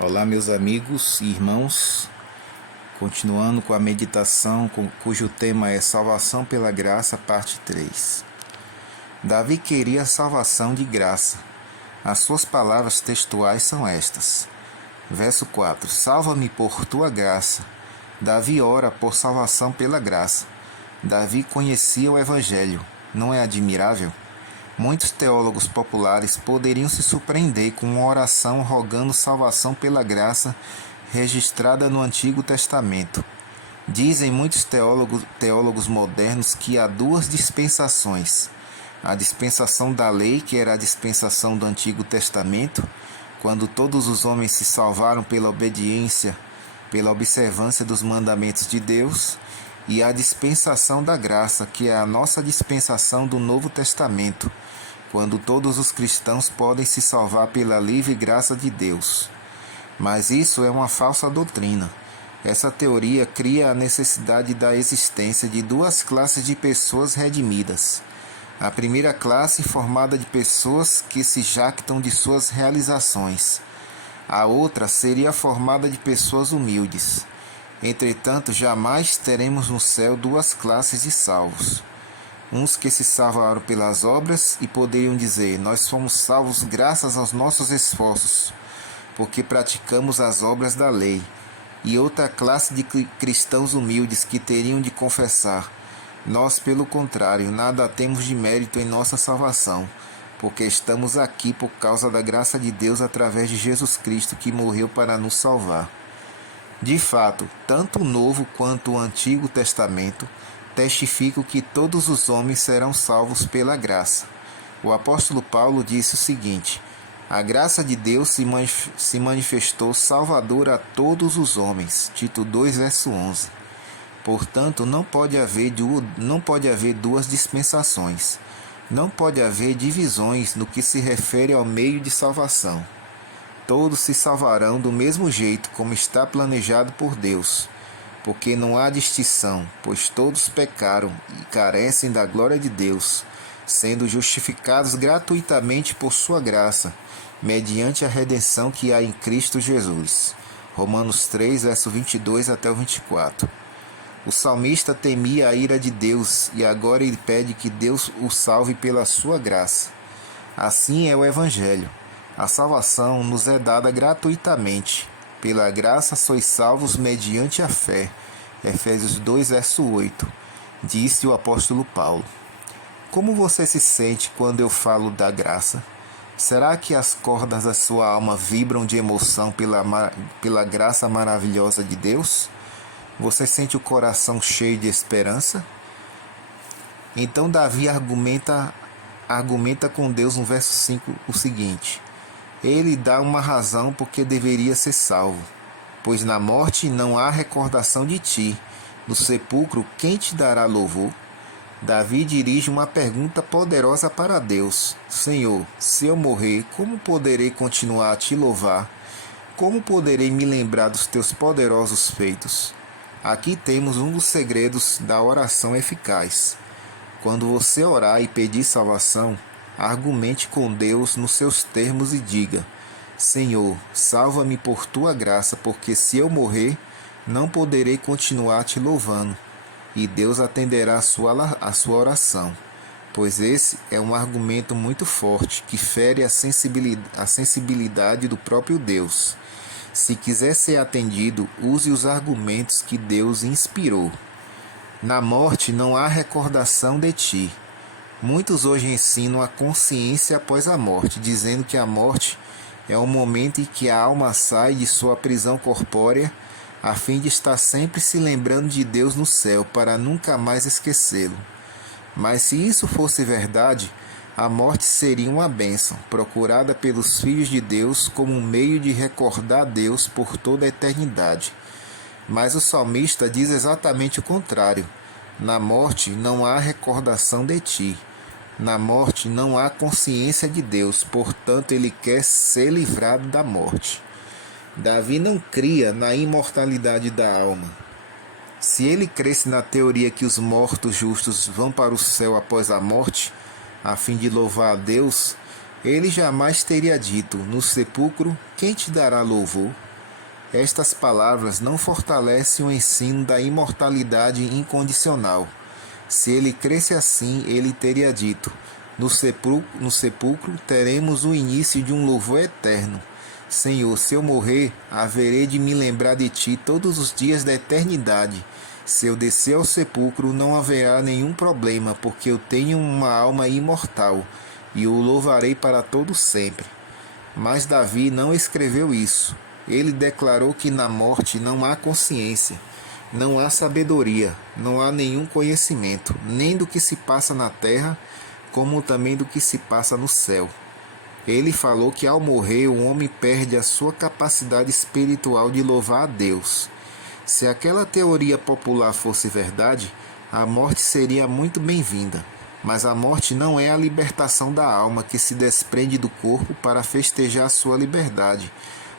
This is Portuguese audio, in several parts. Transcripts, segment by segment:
Olá, meus amigos e irmãos, continuando com a meditação cujo tema é Salvação pela Graça, parte 3. Davi queria a salvação de graça. As suas palavras textuais são estas. Verso 4: Salva-me por tua graça. Davi ora por salvação pela graça. Davi conhecia o Evangelho. Não é admirável? Muitos teólogos populares poderiam se surpreender com uma oração rogando salvação pela graça registrada no Antigo Testamento. Dizem muitos teólogos modernos que há duas dispensações: a dispensação da lei, que era a dispensação do Antigo Testamento, quando todos os homens se salvaram pela obediência, pela observância dos mandamentos de Deus, e a dispensação da graça, que é a nossa dispensação do Novo Testamento, quando todos os cristãos podem se salvar pela livre graça de Deus. Mas isso é uma falsa doutrina. Essa teoria cria a necessidade da existência de duas classes de pessoas redimidas. A primeira classe, formada de pessoas que se jactam de suas realizações. A outra seria formada de pessoas humildes. Entretanto, jamais teremos no céu duas classes de salvos. Uns que se salvaram pelas obras e poderiam dizer: nós fomos salvos graças aos nossos esforços, porque praticamos as obras da lei. E outra classe de cristãos humildes que teriam de confessar: nós, pelo contrário, nada temos de mérito em nossa salvação, porque estamos aqui por causa da graça de Deus através de Jesus Cristo, que morreu para nos salvar. De fato, tanto o Novo quanto o Antigo Testamento testificam que todos os homens serão salvos pela graça. O apóstolo Paulo disse o seguinte: a graça de Deus se manifestou salvadora a todos os homens. Tito 2, verso 11. Portanto, não pode haver duas dispensações. Não pode haver divisões no que se refere ao meio de salvação. Todos se salvarão do mesmo jeito como está planejado por Deus, porque não há distinção, pois todos pecaram e carecem da glória de Deus, sendo justificados gratuitamente por sua graça, mediante a redenção que há em Cristo Jesus. Romanos 3, verso 22 até o 24. O salmista temia a ira de Deus e agora ele pede que Deus o salve pela sua graça. Assim é o Evangelho. A salvação nos é dada gratuitamente. Pela graça sois salvos mediante a fé. Efésios 2, verso 8. Disse o apóstolo Paulo. Como você se sente quando eu falo da graça? Será que as cordas da sua alma vibram de emoção pela graça maravilhosa de Deus? Você sente o coração cheio de esperança? Então Davi argumenta com Deus no verso 5 o seguinte: ele dá uma razão porque deveria ser salvo, pois na morte não há recordação de ti, no sepulcro quem te dará louvor? Davi dirige uma pergunta poderosa para Deus: Senhor, se eu morrer, como poderei continuar a te louvar? Como poderei me lembrar dos teus poderosos feitos? Aqui temos um dos segredos da oração eficaz. Quando você orar e pedir salvação, argumente com Deus nos seus termos e diga: Senhor, salva-me por tua graça, porque se eu morrer, não poderei continuar te louvando. E Deus atenderá a sua oração, pois esse é um argumento muito forte que fere a sensibilidade do próprio Deus. Se quiser ser atendido, use os argumentos que Deus inspirou. Na morte não há recordação de ti. Muitos hoje ensinam a consciência após a morte, dizendo que a morte é o momento em que a alma sai de sua prisão corpórea, a fim de estar sempre se lembrando de Deus no céu, para nunca mais esquecê-lo. Mas se isso fosse verdade, a morte seria uma bênção, procurada pelos filhos de Deus como um meio de recordar Deus por toda a eternidade. Mas o salmista diz exatamente o contrário: na morte não há recordação de ti. Na morte não há consciência de Deus, portanto ele quer ser livrado da morte. Davi não cria na imortalidade da alma. Se ele cresce na teoria que os mortos justos vão para o céu após a morte, a fim de louvar a Deus, ele jamais teria dito: no sepulcro, quem te dará louvor? Estas palavras não fortalecem o ensino da imortalidade incondicional. Se ele cresce assim, ele teria dito: no sepulcro teremos o início de um louvor eterno. Senhor, se eu morrer, haverei de me lembrar de ti todos os dias da eternidade. Se eu descer ao sepulcro, não haverá nenhum problema, porque eu tenho uma alma imortal, e o louvarei para todo sempre. Mas Davi não escreveu isso. Ele declarou que na morte não há consciência, não há sabedoria, não há nenhum conhecimento, nem do que se passa na terra, como também do que se passa no céu. Ele falou que ao morrer o homem perde a sua capacidade espiritual de louvar a Deus. Se aquela teoria popular fosse verdade, a morte seria muito bem-vinda. Mas a morte não é a libertação da alma que se desprende do corpo para festejar sua liberdade,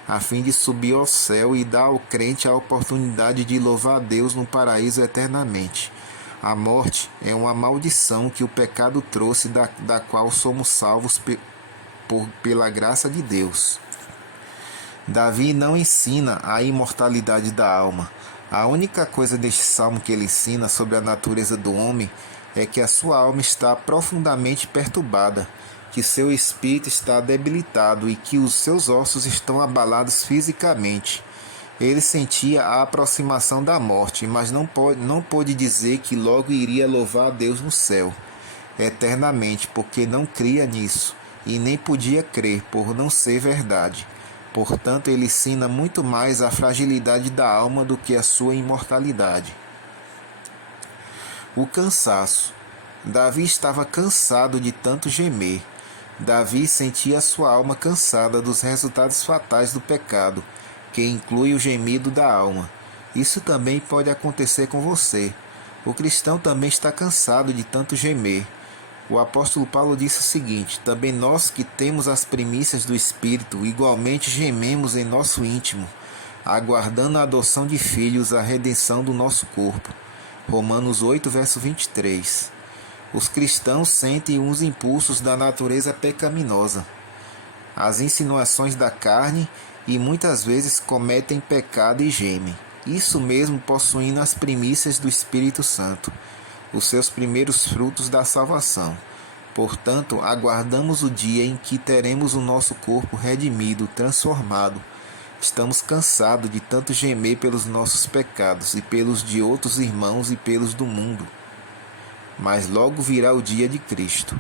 a fim de subir ao céu e dar ao crente a oportunidade de louvar a Deus no paraíso eternamente. A morte é uma maldição que o pecado trouxe, da qual somos salvos pela graça de Deus. Davi não ensina a imortalidade da alma. A única coisa deste salmo que ele ensina sobre a natureza do homem é que a sua alma está profundamente perturbada, que seu espírito está debilitado e que os seus ossos estão abalados fisicamente. Ele sentia a aproximação da morte, mas não pôde dizer que logo iria louvar a Deus no céu, eternamente, porque não cria nisso, e nem podia crer, por não ser verdade. Portanto, ele ensina muito mais a fragilidade da alma do que a sua imortalidade. O cansaço. Davi estava cansado de tanto gemer. Davi sentia sua alma cansada dos resultados fatais do pecado, que inclui o gemido da alma. Isso também pode acontecer com você. O cristão também está cansado de tanto gemer. O apóstolo Paulo disse o seguinte: também nós que temos as primícias do Espírito, igualmente gememos em nosso íntimo, aguardando a adoção de filhos, a redenção do nosso corpo. Romanos 8, verso 23. Os cristãos sentem os impulsos da natureza pecaminosa, as insinuações da carne, e muitas vezes cometem pecado e gemem. Isso mesmo, possuindo as primícias do Espírito Santo, os seus primeiros frutos da salvação. Portanto, aguardamos o dia em que teremos o nosso corpo redimido, transformado. Estamos cansados de tanto gemer pelos nossos pecados e pelos de outros irmãos e pelos do mundo. Mas logo virá o dia de Cristo.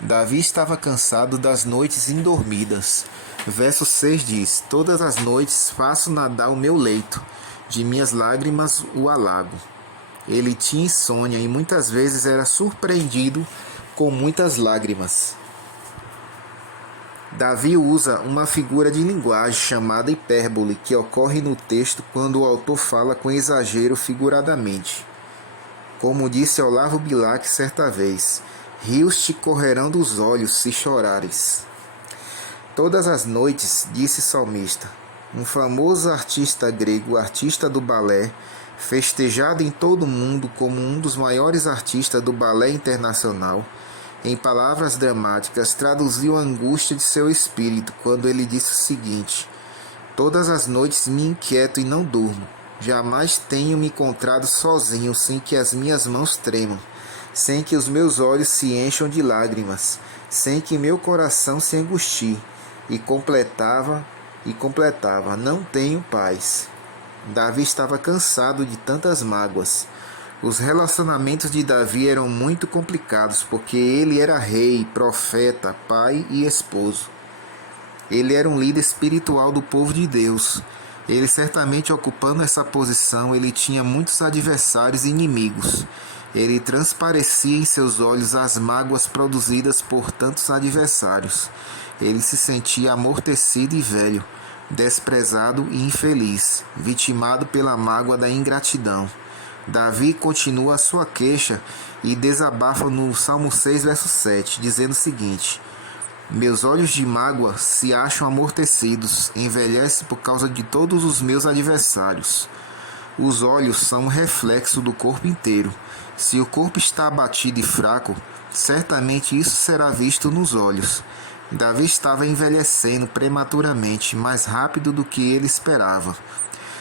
Davi estava cansado das noites indormidas. Verso 6 diz: todas as noites faço nadar o meu leito, de minhas lágrimas o alago. Ele tinha insônia e muitas vezes era surpreendido com muitas lágrimas. Davi usa uma figura de linguagem chamada hipérbole, que ocorre no texto quando o autor fala com exagero figuradamente. Como disse Olavo Bilac certa vez: rios te correrão dos olhos se chorares. Todas as noites, disse salmista, um famoso artista grego, artista do balé, festejado em todo o mundo como um dos maiores artistas do balé internacional, em palavras dramáticas traduziu a angústia de seu espírito quando ele disse o seguinte: todas as noites me inquieto e não durmo. Jamais tenho me encontrado sozinho sem que as minhas mãos tremam, sem que os meus olhos se encham de lágrimas, sem que meu coração se angustie. E completava, não tenho paz. Davi estava cansado de tantas mágoas. Os relacionamentos de Davi eram muito complicados, porque ele era rei, profeta, pai e esposo. Ele era um líder espiritual do povo de Deus. Ele, certamente ocupando essa posição, ele tinha muitos adversários e inimigos. Ele transparecia em seus olhos as mágoas produzidas por tantos adversários. Ele se sentia amortecido e velho, desprezado e infeliz, vitimado pela mágoa da ingratidão. Davi continua a sua queixa e desabafa no Salmo 6, verso 7, dizendo o seguinte: meus olhos de mágoa se acham amortecidos, envelhecem por causa de todos os meus adversários. Os olhos são um reflexo do corpo inteiro. Se o corpo está abatido e fraco, certamente isso será visto nos olhos. Davi estava envelhecendo prematuramente, mais rápido do que ele esperava.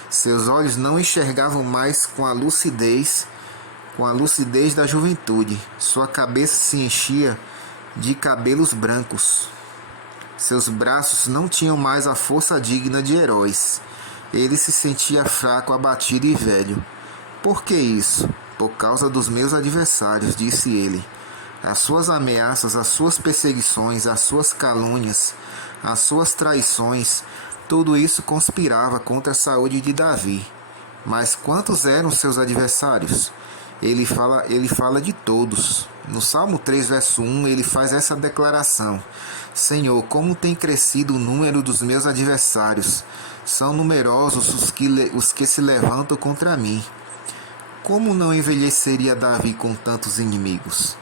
Seus olhos não enxergavam mais com a lucidez da juventude. Sua cabeça se enchia de cabelos brancos. Seus braços não tinham mais a força digna de heróis. Ele se sentia fraco, abatido e velho. Por que isso? Por causa dos meus adversários, disse ele. As suas ameaças, as suas perseguições, as suas calúnias, as suas traições, tudo isso conspirava contra a saúde de Davi. Mas quantos eram seus adversários? Ele fala de todos. No Salmo 3, verso 1, ele faz essa declaração: Senhor, como tem crescido o número dos meus adversários. São numerosos os que se levantam contra mim. Como não envelheceria Davi com tantos inimigos?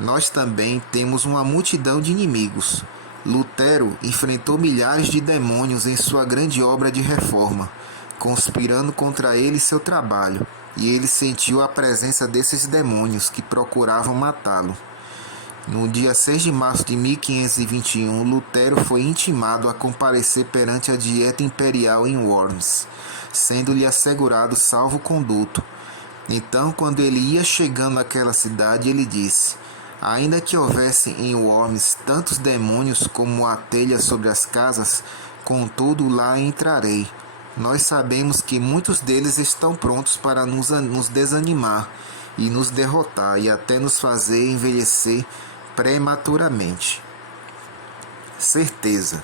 Nós também temos uma multidão de inimigos. Lutero enfrentou milhares de demônios em sua grande obra de reforma, conspirando contra ele e seu trabalho, e ele sentiu a presença desses demônios que procuravam matá-lo. No dia 6 de março de 1521, Lutero foi intimado a comparecer perante a Dieta Imperial em Worms, sendo-lhe assegurado salvo-conduto. Então, quando ele ia chegando àquela cidade, ele disse: ainda que houvesse em Worms tantos demônios como a telha sobre as casas, contudo lá entrarei. Nós sabemos que muitos deles estão prontos para nos desanimar e nos derrotar e até nos fazer envelhecer prematuramente. Certeza.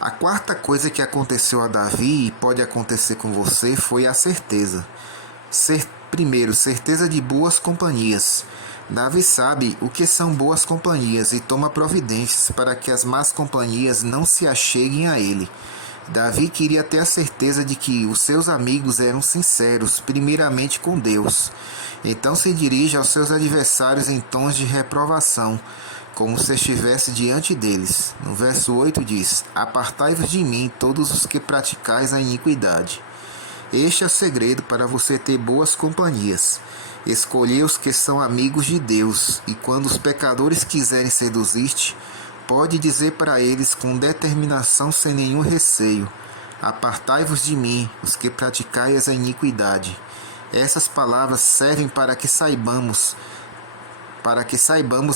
A quarta coisa que aconteceu a Davi e pode acontecer com você foi a certeza. Primeiro, certeza de boas companhias. Davi sabe o que são boas companhias e toma providências para que as más companhias não se acheguem a ele. Davi queria ter a certeza de que os seus amigos eram sinceros, primeiramente com Deus. Então se dirige aos seus adversários em tons de reprovação, como se estivesse diante deles. No verso 8 diz: apartai-vos de mim, todos os que praticais a iniquidade. Este é o segredo para você ter boas companhias. Escolher os que são amigos de Deus, e quando os pecadores quiserem seduzir-te, pode dizer para eles com determinação, sem nenhum receio: apartai-vos de mim, os que praticais a iniquidade. Essas palavras servem para que saibamos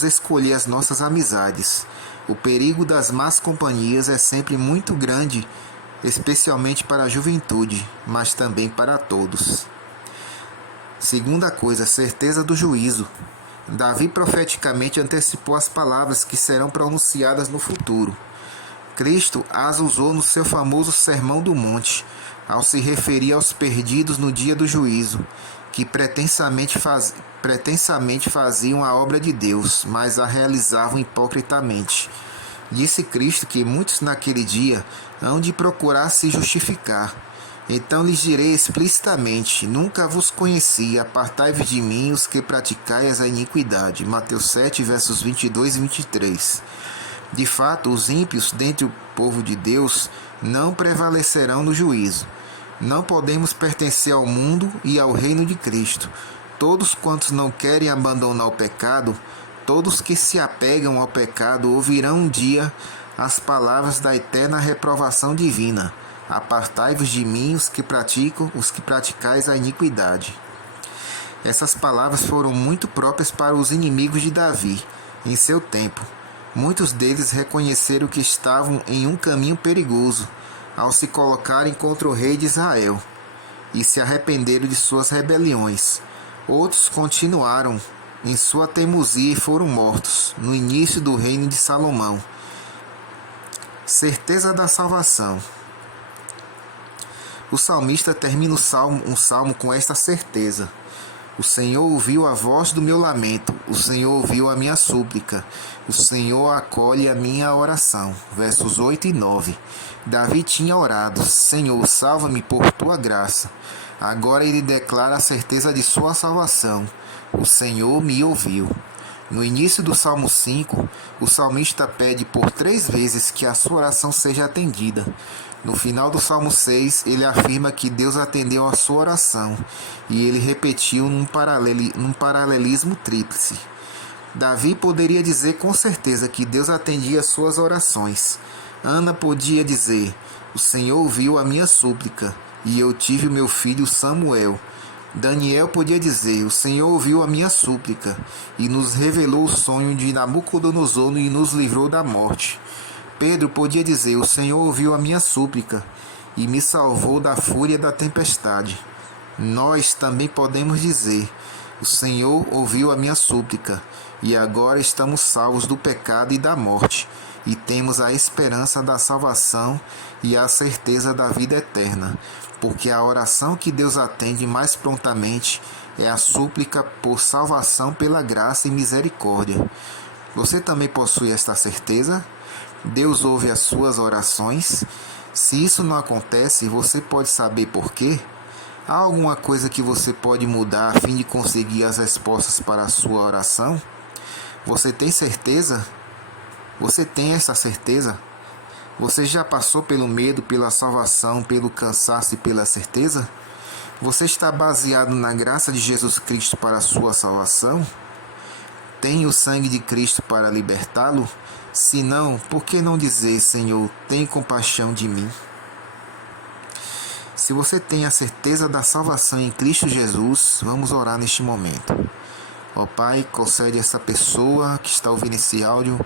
escolher as nossas amizades. O perigo das más companhias é sempre muito grande, especialmente para a juventude, mas também para todos. Segunda coisa, certeza do juízo. Davi profeticamente antecipou as palavras que serão pronunciadas no futuro. Cristo as usou no seu famoso Sermão do Monte, ao se referir aos perdidos no dia do juízo, que pretensamente faziam a obra de Deus, mas a realizavam hipocritamente. Disse Cristo que muitos naquele dia hão de procurar se justificar. Então lhes direi explicitamente: nunca vos conheci, apartai-vos de mim, os que praticais a iniquidade. Mateus 7, versos 22 e 23. De fato, os ímpios dentre o povo de Deus não prevalecerão no juízo. Não podemos pertencer ao mundo e ao reino de Cristo. Todos quantos não querem abandonar o pecado, todos que se apegam ao pecado, ouvirão um dia as palavras da eterna reprovação divina: apartai-vos de mim, os que praticais a iniquidade. Essas palavras foram muito próprias para os inimigos de Davi em seu tempo. Muitos deles reconheceram que estavam em um caminho perigoso ao se colocarem contra o rei de Israel e se arrependeram de suas rebeliões. Outros continuaram em sua teimosia e foram mortos no início do reino de Salomão. Certeza da salvação. O salmista termina um salmo com esta certeza: o Senhor ouviu a voz do meu lamento, o Senhor ouviu a minha súplica, o Senhor acolhe a minha oração. Versos 8 e 9. Davi tinha orado: Senhor, salva-me por tua graça. Agora ele declara a certeza de sua salvação: o Senhor me ouviu. No início do Salmo 5, o salmista pede por 3 vezes que a sua oração seja atendida. No final do Salmo 6, ele afirma que Deus atendeu a sua oração, e ele repetiu num paralelismo tríplice: Davi poderia dizer com certeza que Deus atendia às suas orações. Ana podia dizer: o Senhor ouviu a minha súplica, e eu tive o meu filho Samuel. Daniel podia dizer: o Senhor ouviu a minha súplica, e nos revelou o sonho de Nabucodonosor e nos livrou da morte. Pedro podia dizer: o Senhor ouviu a minha súplica, e me salvou da fúria da tempestade. Nós também podemos dizer: o Senhor ouviu a minha súplica, e agora estamos salvos do pecado e da morte, e temos a esperança da salvação e a certeza da vida eterna, porque a oração que Deus atende mais prontamente é a súplica por salvação pela graça e misericórdia. Você também possui esta certeza? Deus ouve as suas orações? Se isso não acontece, você pode saber por quê? Há alguma coisa que você pode mudar a fim de conseguir as respostas para a sua oração? Você tem certeza? Você tem essa certeza? Você já passou pelo medo, pela salvação, pelo cansaço e pela certeza? Você está baseado na graça de Jesus Cristo para a sua salvação? Tem o sangue de Cristo para libertá-lo? Se não, por que não dizer: Senhor, tem compaixão de mim? Se você tem a certeza da salvação em Cristo Jesus, vamos orar neste momento. Ó Pai, concede a essa pessoa que está ouvindo esse áudio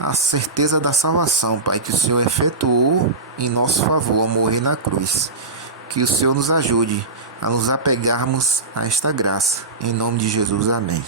a certeza da salvação, Pai, que o Senhor efetuou em nosso favor ao morrer na cruz. Que o Senhor nos ajude a nos apegarmos a esta graça. Em nome de Jesus, amém.